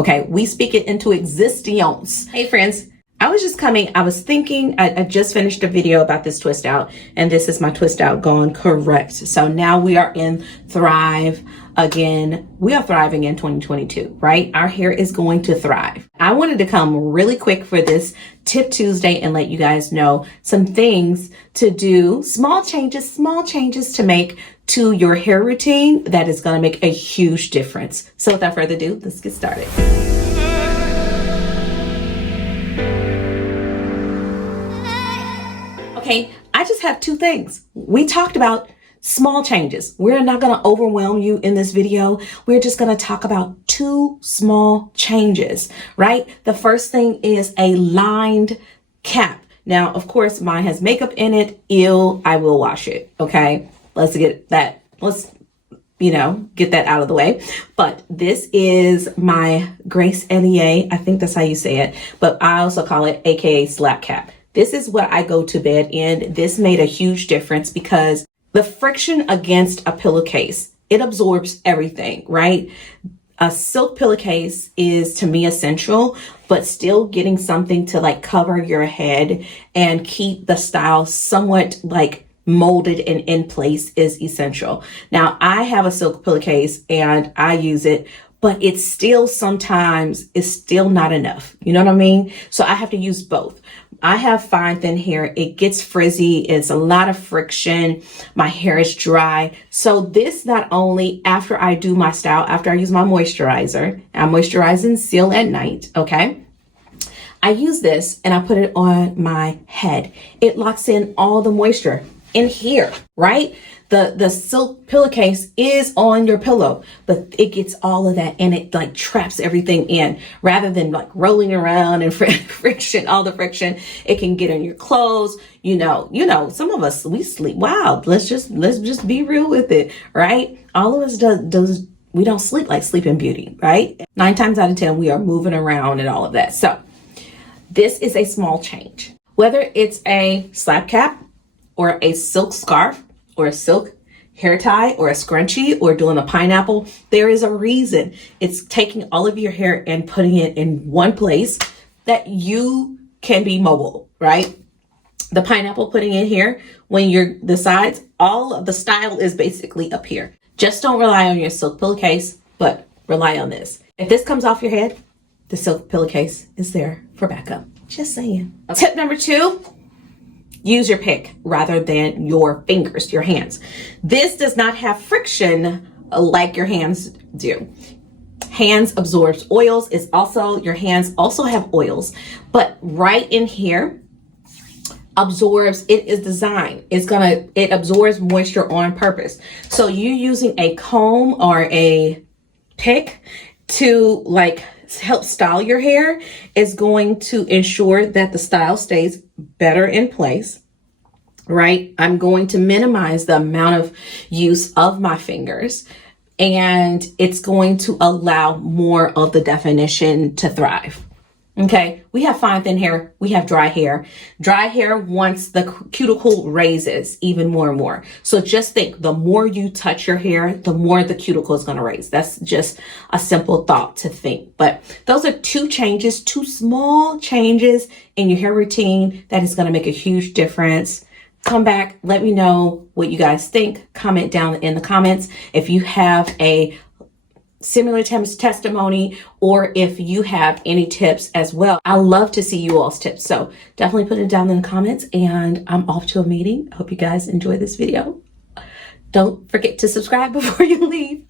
Okay, we speak it into existence. Hey friends, I was thinking, I just finished a video about this twist out, and this is my twist out gone correct. So now we are in Thrive again. We are thriving in 2022, right? Our hair is going to thrive. I wanted to come really quick for this Tip Tuesday and let you guys know some things to do, small changes to make to your hair routine that is going to make a huge difference. So without further ado, let's get started. Okay, I just have two things. We talked about small changes. We're not going to overwhelm you in this video. We're just going to talk about two small changes, right? The first thing is a lined cap. Now, of course, mine has makeup in it. Ew, I will wash it. Okay, let's get that. Let's, get that out of the way. But this is my Grace LEA. I think that's how you say it. But I also call it AKA slap cap. This is what I go to bed in. This made a huge difference because the friction against a pillowcase, it absorbs everything, right? A silk pillowcase is to me essential, but still getting something to like cover your head and keep the style somewhat like molded and in place is essential. Now I have a silk pillowcase and I use it, but it's still sometimes is still not enough. You know what I mean? So I have to use both. I have fine thin hair. It gets frizzy. It's a lot of friction. My hair is dry. So this not only after I do my style, after I use my moisturizer, I moisturize and seal at night. Okay. I use this and I put it on my head. It locks in all the moisture in here, right? The silk pillowcase is on your pillow, but it gets all of that and it like traps everything in rather than like rolling around and friction, all the friction. It can get in your clothes. Some of us, we sleep wild. Let's just be real with it, right? All of us does we don't sleep like Sleeping Beauty, right? 9 times out of 10, we are moving around and all of that. So this is a small change, whether it's a slap cap or a silk scarf, or a silk hair tie or a scrunchie or doing a pineapple, there is a reason. It's taking all of your hair and putting it in one place that you can be mobile, right? The pineapple putting it here, when you're the sides, all of the style is basically up here. Just don't rely on your silk pillowcase, but rely on this. If this comes off your head, the silk pillowcase is there for backup. Just saying. Tip number 2. Use your pick rather than your fingers, your hands. This does not have friction like your hands do. Hands absorbs oils. Your hands also have oils, but right in here absorbs, it is designed. It absorbs moisture on purpose. So you using a comb or a pick to like help style your hair is going to ensure that the style stays better in place, right? I'm going to minimize the amount of use of my fingers, and it's going to allow more of the definition to thrive. Okay, we have fine thin hair, we have dry hair. Dry hair wants the cuticle raises even more and more. So just think, the more you touch your hair, the more the cuticle is going to raise. That's just a simple thought to think. But those are two small changes in your hair routine that is going to make a huge difference. Come back, let me know what you guys think. Comment down in the comments if you have a similar testimony or if you have any tips as well. I love to see you all's tips. So definitely put it down in the comments, and I'm off to a meeting. I hope you guys enjoy this video. Don't forget to subscribe before you leave.